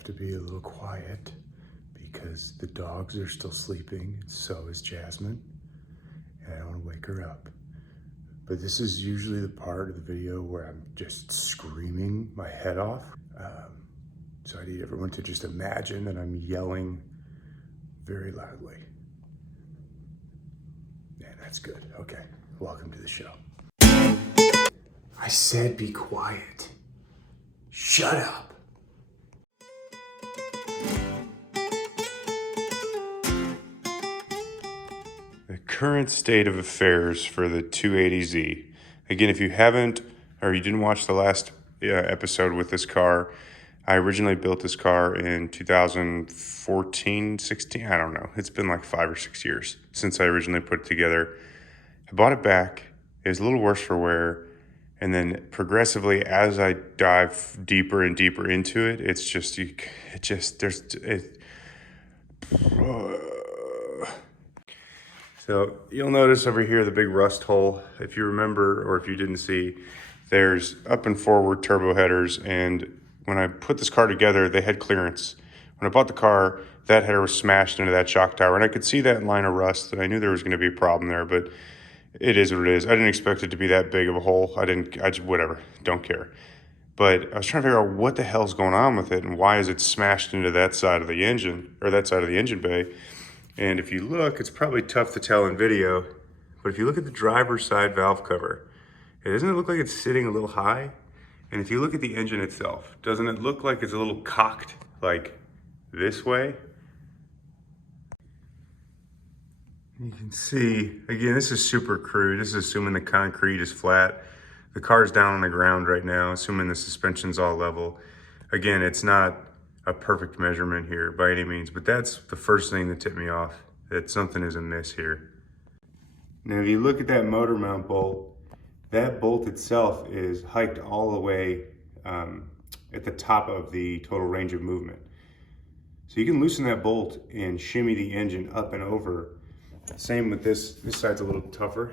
have to be a little quiet because the dogs are still sleeping, and so is Jasmine, and I don't want to wake her up. But this is usually the part of the video where I'm just screaming my head off. So I need everyone to just imagine that I'm yelling very loudly. And that's good. Okay, welcome to the show. I said be quiet. Shut up. The current state of affairs for the 280Z. Again, if you haven't, or you didn't watch the last episode with this car, I originally built this car in 2014, 16, I don't know. It's been like 5 or 6 years since I originally put it together. I bought it back. It was a little worse for wear. And then progressively, as I dive deeper and deeper into it, So you'll notice over here the big rust hole. If you remember, or if you didn't see, there's up and forward turbo headers. And when I put this car together, they had clearance. When I bought the car, that header was smashed into that shock tower. And I could see that line of rust, and I knew there was going to be a problem there, but it is what it is. I didn't expect it to be that big of a hole. Whatever, don't care. But I was trying to figure out what the hell's going on with it and why is it smashed into that side of the engine, or that side of the engine bay. And if you look, it's probably tough to tell in video, but if you look at the driver's side valve cover, doesn't it look like it's sitting a little high? And if you look at the engine itself, doesn't it look like it's a little cocked like this way? You can see, again, this is super crude. This is assuming the concrete is flat. The car's down on the ground right now, assuming the suspension's all level. Again, it's not a perfect measurement here by any means, but that's the first thing that tipped me off, that something is amiss here. Now, if you look at that motor mount bolt, that bolt itself is hiked all the way at the top of the total range of movement. So you can loosen that bolt and shimmy the engine up and over. Same with this side's a little tougher.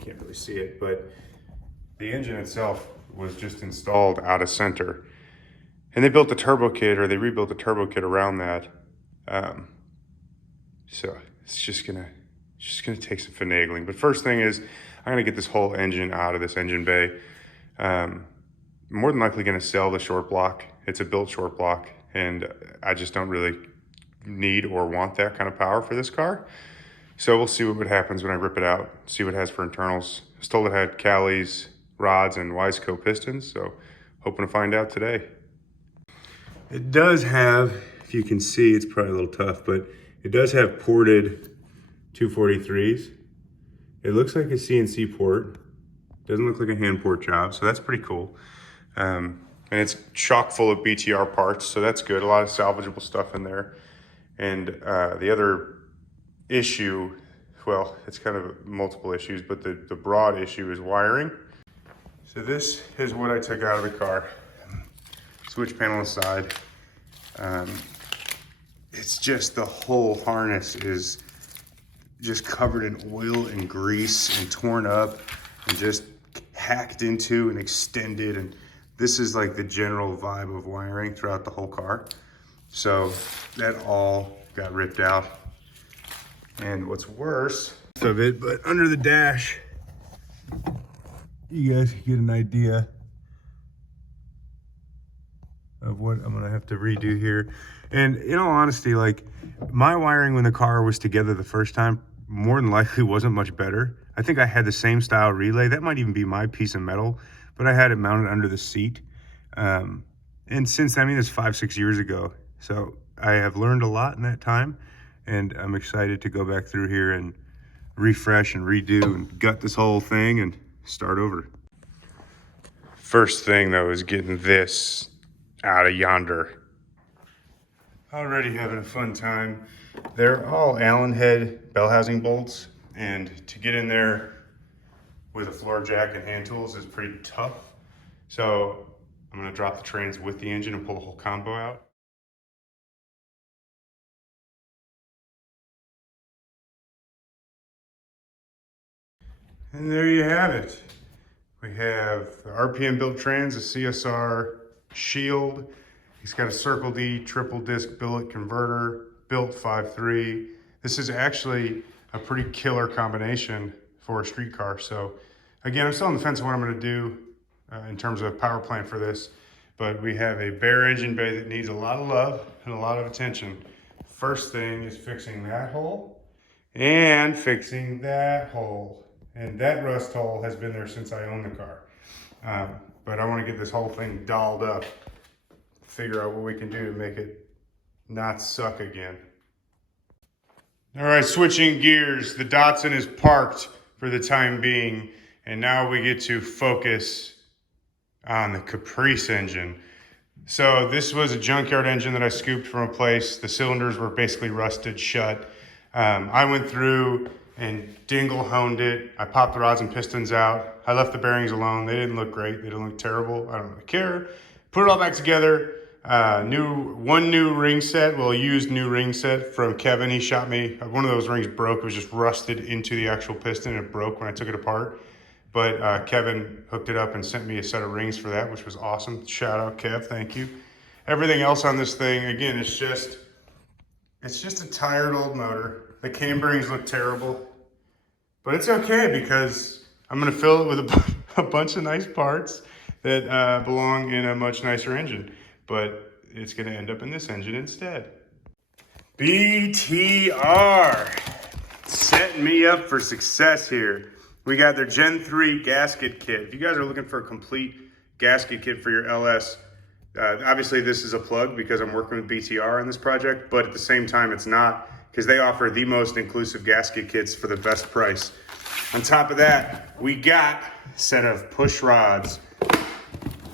Can't really see it, but the engine itself was just installed out of center. And they built the turbo kit, or they rebuilt the turbo kit around that. So it's just gonna take some finagling. But first thing is, I'm gonna get this whole engine out of this engine bay. More than likely gonna sell the short block. It's a built short block, and I just don't really need or want that kind of power for this car. So we'll see what happens when I rip it out, see what it has for internals. I was told it had Cali's, rods, and Wiseco pistons, so hoping to find out today. It does have, if you can see, it's probably a little tough, but it does have ported 243s. It looks like a CNC port. Doesn't look like a hand port job, so that's pretty cool. And it's chock full of BTR parts, so that's good. A lot of salvageable stuff in there. And the other issue, well, it's kind of multiple issues, but the broad issue is wiring. So this is what I took out of the car. Switch panel aside. It's just the whole harness is just covered in oil and grease and torn up and just hacked into and extended. And this is like the general vibe of wiring throughout the whole car. So that all got ripped out. And what's worse of it, but under the dash, you guys can get an idea of what I'm gonna have to redo here. And in all honesty, like, my wiring when the car was together the first time more than likely wasn't much better. I think I had the same style relay. That might even be my piece of metal, but I had it mounted under the seat. And since, I mean, it's 5-6 years ago. So I have learned a lot in that time, and I'm excited to go back through here and refresh and redo and gut this whole thing and start over. First thing though is getting this out of yonder. Already having a fun time. They're all Allen head bell housing bolts, and to get in there with a floor jack and hand tools is pretty tough. So I'm gonna drop the trains with the engine and pull the whole combo out. And there you have it. We have the RPM built trans, a CSR shield, He's got a Circle D triple disc billet converter, built 5.3. This is actually a pretty killer combination for a street car. So again, I'm still on the fence of what I'm gonna do in terms of power plant for this, but we have a bare engine bay that needs a lot of love and a lot of attention. First thing is fixing that hole and fixing that hole. And that rust hole has been there since I owned the car. But I want to get this whole thing dolled up, figure out what we can do to make it not suck again. All right, switching gears. The Datsun is parked for the time being, and now we get to focus on the Caprice engine. So this was a junkyard engine that I scooped from a place. The cylinders were basically rusted shut. I went through and dingle honed it. I popped the rods and pistons out. I left the bearings alone. They didn't look great. They didn't look terrible. I don't really care. Put it all back together. One new ring set, well, a used new ring set from Kevin. He shot me. One of those rings broke. It was just rusted into the actual piston, and it broke when I took it apart. But Kevin hooked it up and sent me a set of rings for that, which was awesome. Shout out, Kev. Thank you. Everything else on this thing, again, it's just a tired old motor. The cam bearings look terrible, but it's okay because I'm gonna fill it with a bunch of nice parts that belong in a much nicer engine, but it's gonna end up in this engine instead. Btr, setting me up for success here. We got their Gen 3 gasket kit. If you guys are looking for a complete gasket kit for your LS, obviously this is a plug because I'm working with Btr on this project, but at the same time it's not, because they offer the most inclusive gasket kits for the best price. On top of that, we got a set of push rods.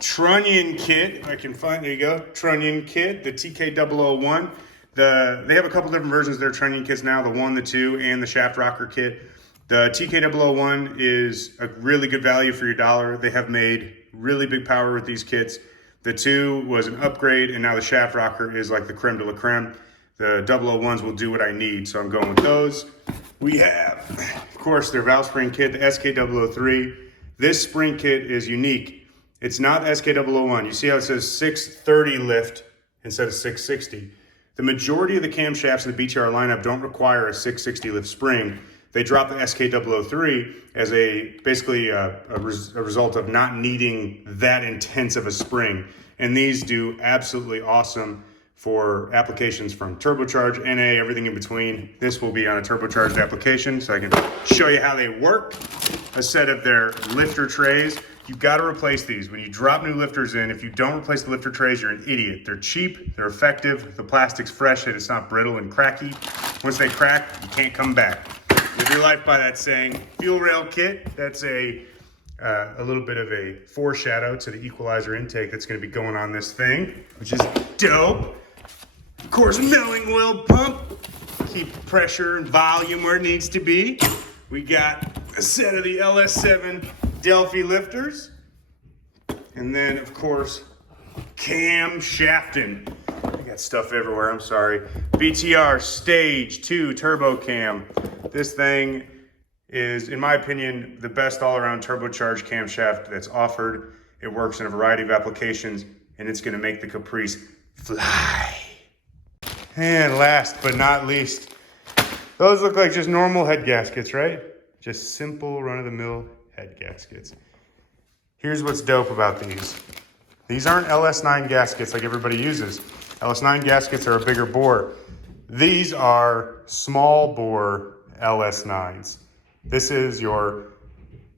Trunnion kit, if I can find, there you go, Trunnion kit, the TK001. They have a couple different versions of their Trunnion kits now, the 1, the 2, and the shaft rocker kit. The TK001 is a really good value for your dollar. They have made really big power with these kits. The 2 was an upgrade, and now the shaft rocker is like the creme de la creme. The 001s will do what I need, so I'm going with those. We have, of course, their valve spring kit, the SK003. This spring kit is unique. It's not SK001. You see how it says 630 lift instead of 660. The majority of the camshafts in the Btr lineup don't require a 660 lift spring. They dropped the SK003 as basically a result of not needing that intense of a spring. And these do absolutely awesome for applications from turbocharged, NA, everything in between. This will be on a turbocharged application, so I can show you how they work. A set of their lifter trays. You've got to replace these. When you drop new lifters in, if you don't replace the lifter trays, you're an idiot. They're cheap, they're effective, the plastic's fresh, and it's not brittle and cracky. Once they crack, you can't come back. Live your life by that saying. Fuel rail kit, that's a little bit of a foreshadow to the equalizer intake that's going to be going on this thing, which is dope. Of course, milling oil pump, keep pressure and volume where it needs to be. We got a set of the LS7 Delphi lifters. And then, of course, camshafting. I got stuff everywhere, I'm sorry. Btr Stage 2 Turbo Cam. This thing is, in my opinion, the best all-around turbocharged camshaft that's offered. It works in a variety of applications, and it's gonna make the Caprice fly. And last but not least, those look like just normal head gaskets, right? Just simple run-of-the-mill head gaskets. Here's what's dope about these. These aren't LS9 gaskets like everybody uses. LS9 gaskets are a bigger bore. These are small bore LS9s. This is your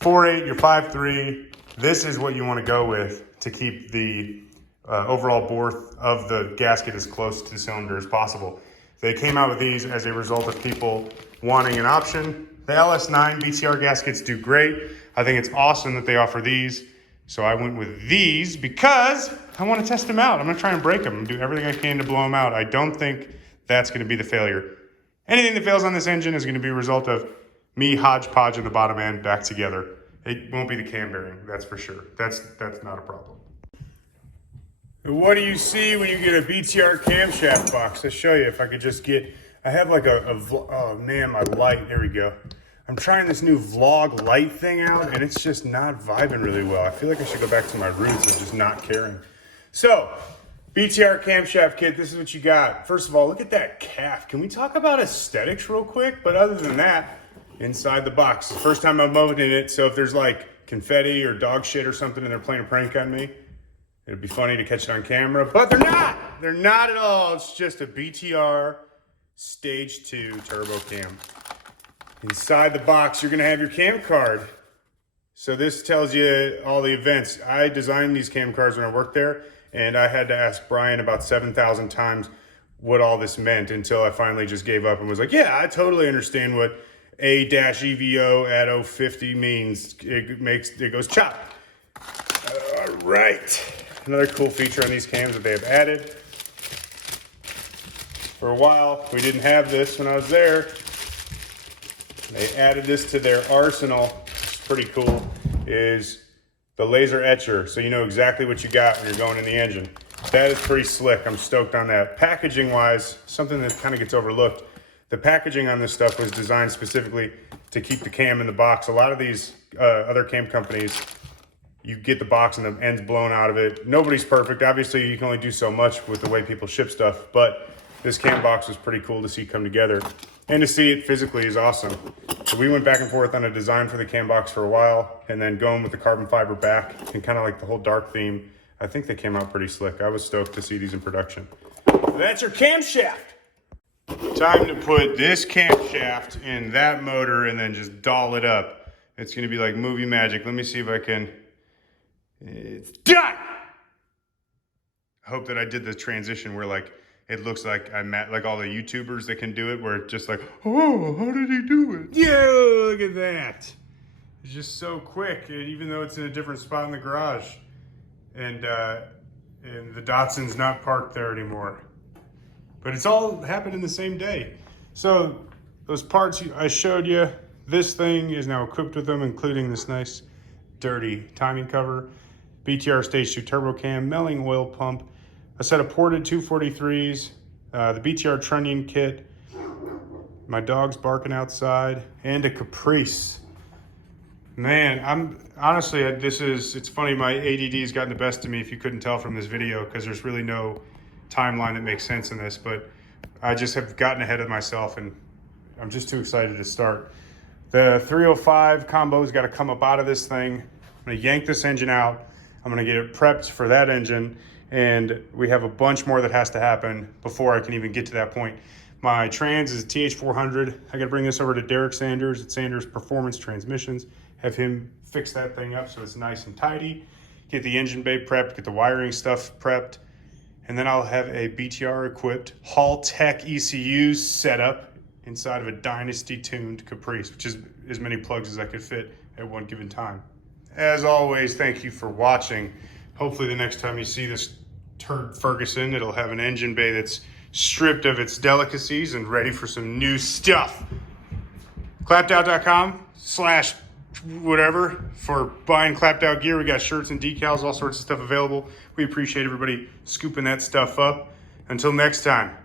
4.8, your 5.3. This is what you want to go with to keep the overall bore of the gasket as close to the cylinder as possible. They came out with these as a result of people wanting an option. The LS9 Btr gaskets do great. I think it's awesome that they offer these. So I went with these because I want to test them out. I'm going to try and break them and do everything I can to blow them out. I don't think that's going to be the failure. Anything that fails on this engine is going to be a result of me hodgepodging the bottom end back together. It won't be the cam bearing, that's for sure. That's not a problem. What do you see when you get a Btr camshaft box? I'll show you if I could just get, I have like oh man, my light, there we go. I'm trying this new vlog light thing out and it's just not vibing really well. I feel like I should go back to my roots of just not caring. So, Btr Camshaft Kit, this is what you got. First of all, look at that calf. Can we talk about aesthetics real quick? But other than that, inside the box. The first time I'm opening it, so if there's like confetti or dog shit or something and they're playing a prank on me, it'd be funny to catch it on camera, but they're not. They're not at all. It's just a Btr Stage 2 Turbo Cam. Inside the box, you're gonna have your cam card. So this tells you all the events. I designed these cam cards when I worked there, and I had to ask Brian about 7,000 times what all this meant until I finally just gave up and was like, yeah, I totally understand what A-EVO at 050 means. It goes chop. All right. Another cool feature on these cams that they have added. For a while, we didn't have this when I was there. They added this to their arsenal. It's pretty cool, is the laser etcher, so you know exactly what you got when you're going in the engine. That is pretty slick. I'm stoked on that. Packaging wise, something that kind of gets overlooked. The packaging on this stuff was designed specifically to keep the cam in the box. A lot of these other cam companies, you get the box and the end's blown out of it. Nobody's perfect. Obviously, you can only do so much with the way people ship stuff, but this cam box was pretty cool to see come together. And to see it physically is awesome. So we went back and forth on a design for the cam box for a while, and then going with the carbon fiber back and kind of like the whole dark theme. I think they came out pretty slick. I was stoked to see these in production. That's your camshaft. Time to put this camshaft in that motor and then just doll it up. It's gonna be like movie magic. Let me see if I can. It's done. I hope that I did the transition where like it looks like I'm at like all the YouTubers that can do it, where it's just like, oh, how did he do it? Yeah, look at that. It's just so quick, even though it's in a different spot in the garage. And the Datsun's not parked there anymore. But it's all happened in the same day. So those parts I showed you, this thing is now equipped with them, including this nice dirty timing cover, Btr Stage 2 Turbo Cam, milling oil pump, a set of ported 243s, the Btr trunnion kit, my dog's barking outside, and a Caprice. Man, honestly, it's funny, my ADD's gotten the best of me, if you couldn't tell from this video, because there's really no timeline that makes sense in this, but I just have gotten ahead of myself and I'm just too excited to start. The 305 combo's got to come up out of this thing. I'm gonna yank this engine out. I'm gonna get it prepped for that engine, and we have a bunch more that has to happen before I can even get to that point. My trans is TH400. I gotta bring this over to Derek Sanders at Sanders Performance Transmissions, have him fix that thing up so it's nice and tidy, get the engine bay prepped, get the wiring stuff prepped, and then I'll have a Btr equipped Hall Tech ECU set up inside of a Dynasty tuned Caprice, which is as many plugs as I could fit at one given time. As always, thank you for watching. Hopefully the next time you see this turd Ferguson, it'll have an engine bay that's stripped of its delicacies and ready for some new stuff. Clappedout.com/whatever for buying clapped out gear. We got shirts and decals, all sorts of stuff available. We appreciate everybody scooping that stuff up. Until next time.